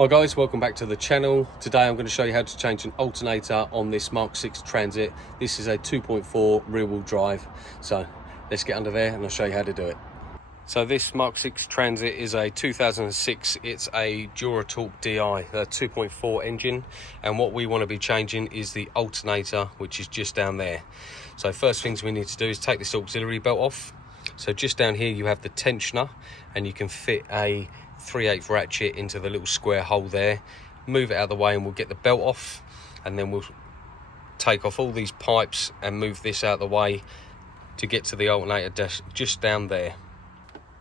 Hi guys, welcome back to the channel. Today I'm going to show you how to change an alternator on this MK6 Transit. This is a 2.4 rear wheel drive. So let's get under there and I'll show you how to do it. So this MK6 Transit is a 2006, it's a Duratorque DI, a 2.4 engine. And what we want to be changing is the alternator, which is just down there. So first things we need to do is take this auxiliary belt off. So just down here you have the tensioner and you can fit a 3/8 ratchet into the little square hole there. Move it out of the way and we'll get the belt off, and then we'll take off all these pipes and move this out of the way to get to the alternator just down there.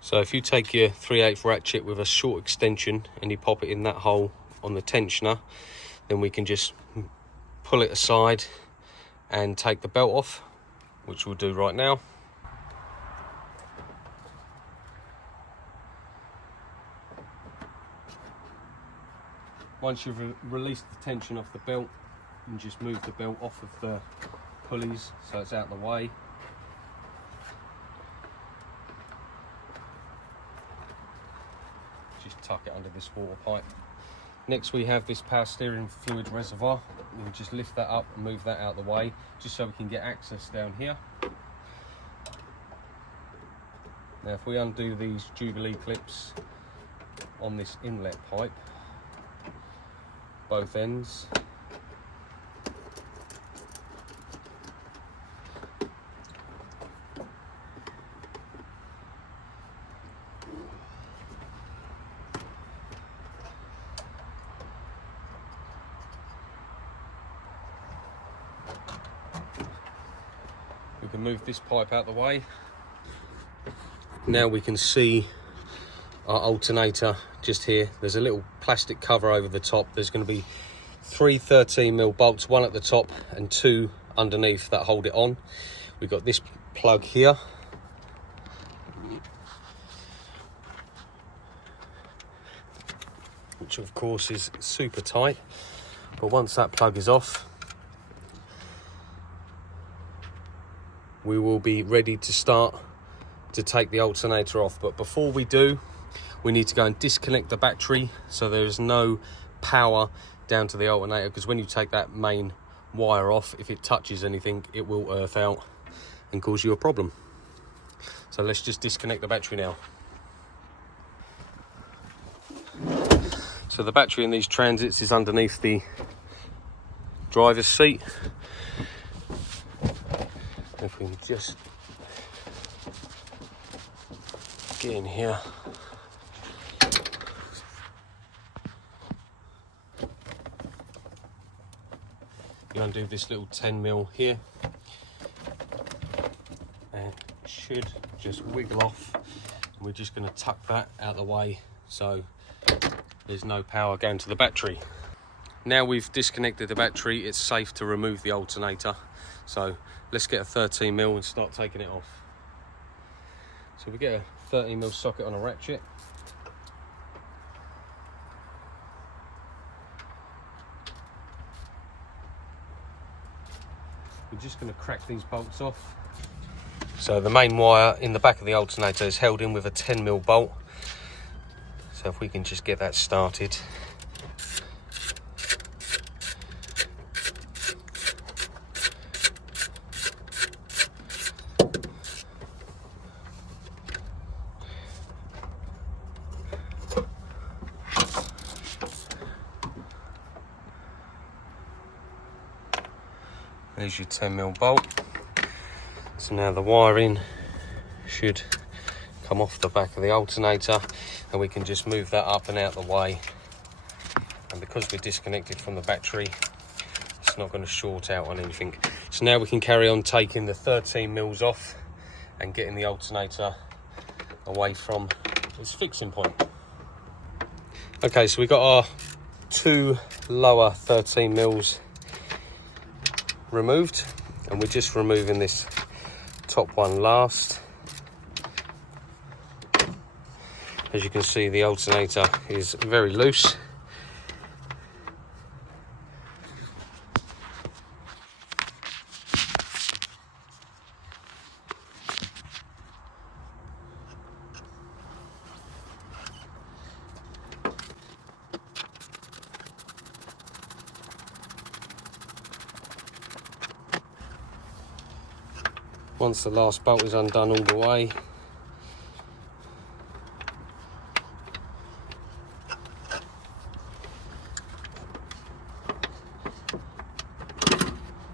So if you take your 3/8 ratchet with a short extension and you pop it in that hole on the tensioner, then we can just pull it aside and take the belt off, which we'll do right now. Once you've released the tension off the belt, you can just move the belt off of the pulleys so it's out of the way. Just tuck it under this water pipe. Next we have this power steering fluid reservoir. You can just lift that up and move that out of the way, just so we can get access down here. Now if we undo these Jubilee clips on this inlet pipe, both ends, we can move this pipe out the way. Now we can see our alternator just here. There's a little plastic cover over the top. There's going to be 3 13mm bolts, one at the top and 2 underneath that hold it on. We've got this plug here, which of course is super tight, but once that plug is off, we will be ready to start to take the alternator off. But before we do, we need to go and disconnect the battery so there is no power down to the alternator, because when you take that main wire off, if it touches anything, it will earth out and cause you a problem. So let's just disconnect the battery now. So the battery in these Transits is underneath the driver's seat. If we can just get in here. You undo this little 10mm here and it should just wiggle off. We're just going to tuck that out of the way so there's no power going to the battery. Now we've disconnected the battery, it's safe to remove the alternator. So let's get a 13mm and start taking it off. So we get a 13mm socket on a ratchet. We're just going to crack these bolts off. So the main wire in the back of the alternator is held in with a 10mm bolt. So if we can just get that started. There's your 10mm bolt. So now the wiring should come off the back of the alternator and we can just move that up and out the way. And because we're disconnected from the battery, it's not going to short out on anything. So now we can carry on taking the 13mm off and getting the alternator away from its fixing point. Okay, so we've got our 2 lower 13mm removed, and we're just removing this top one last. As you can see, the alternator is very loose. Once the last bolt is undone all the way,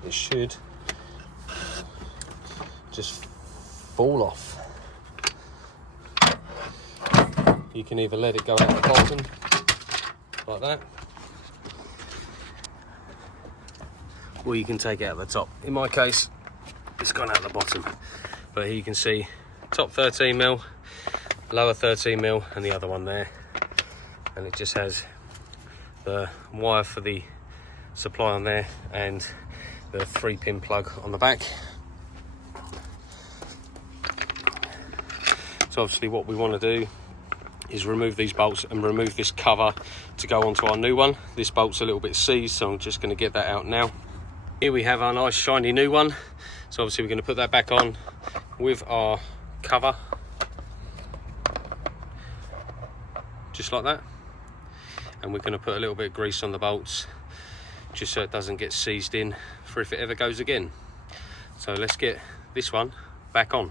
it should just fall off. You can either let it go out the bottom like that, or you can take it out the top. In my case, it's gone out the bottom, but here you can see top 13mm, lower 13mm, and the other one there, and it just has the wire for the supply on there and the 3-pin plug on the back. So obviously what we want to do is remove these bolts and remove this cover to go onto our new one. This bolt's a little bit seized, so I'm just going to get that out now. Here we have our nice shiny new one. So obviously we're going to put that back on with our cover, just like that. And we're going to put a little bit of grease on the bolts, just so it doesn't get seized in for if it ever goes again. So let's get this one back on.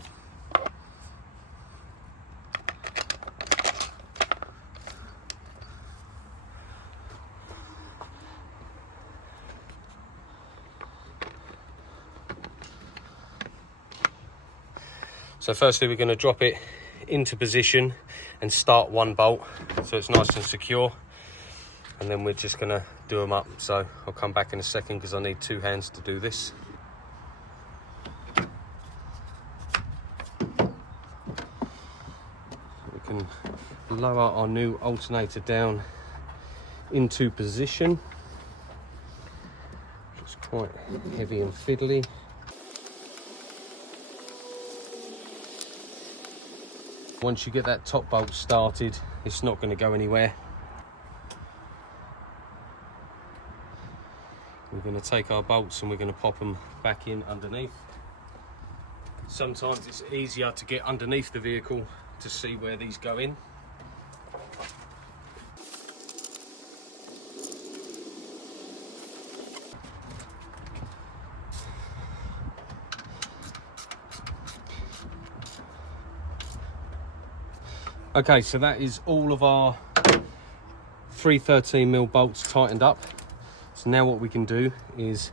So firstly, we're going to drop it into position and start one bolt so it's nice and secure, and then we're just going to do them up. So I'll come back in a second because I need 2 hands to do this. We can lower our new alternator down into position. It's quite heavy and fiddly. Once you get that top bolt started, it's not going to go anywhere. We're going to take our bolts and we're going to pop them back in underneath. Sometimes it's easier to get underneath the vehicle to see where these go in. Okay, so that is all of our 3 13mm bolts tightened up. So now what we can do is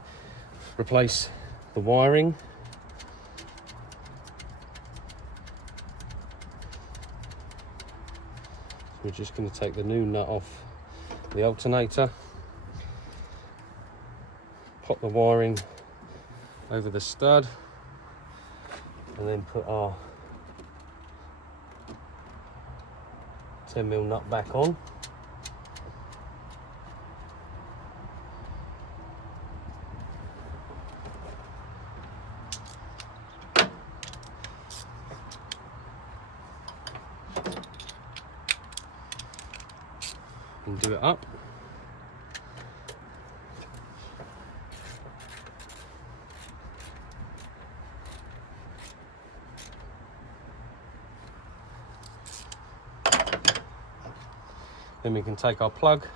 replace the wiring. We're just going to take the new nut off the alternator, pop the wiring over the stud, and then put our 10mm nut back on. And do it up. Then we can take our plug,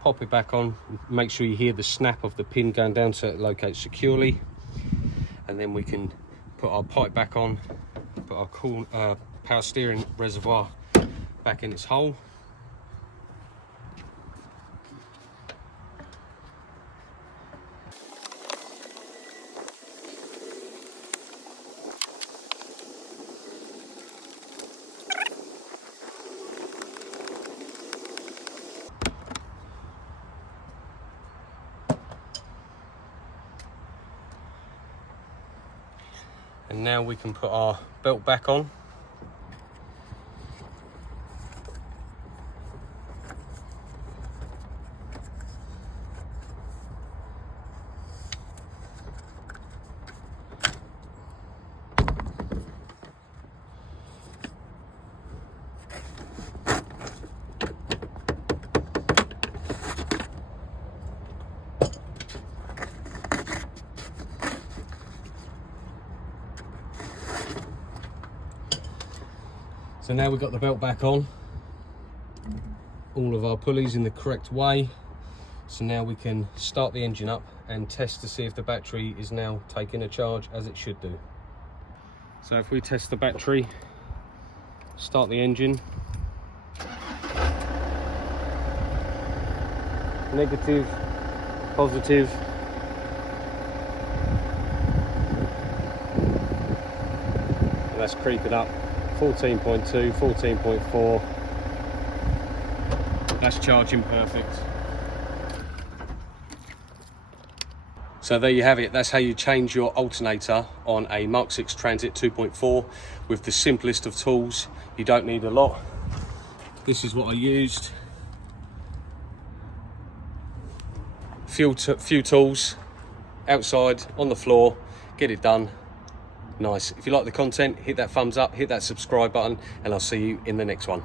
pop it back on, make sure you hear the snap of the pin going down so it locates securely, and then we can put our pipe back on, put our power steering reservoir back in its hole. And now we can put our belt back on. So now we've got the belt back on, all of our pulleys in the correct way. So now we can start the engine up and test to see if the battery is now taking a charge as it should do. So if we test the battery, start the engine. Negative, positive. And that's creeping up. 14.2, 14.4. That's charging perfect. So there you have it. That's how you change your alternator on a Mark 6 Transit 2.4 with the simplest of tools. You don't need a lot. This is what I used. Few tools outside on the floor. Get it done. Nice. If you like the content, hit that thumbs up, hit that subscribe button, and I'll see you in the next one.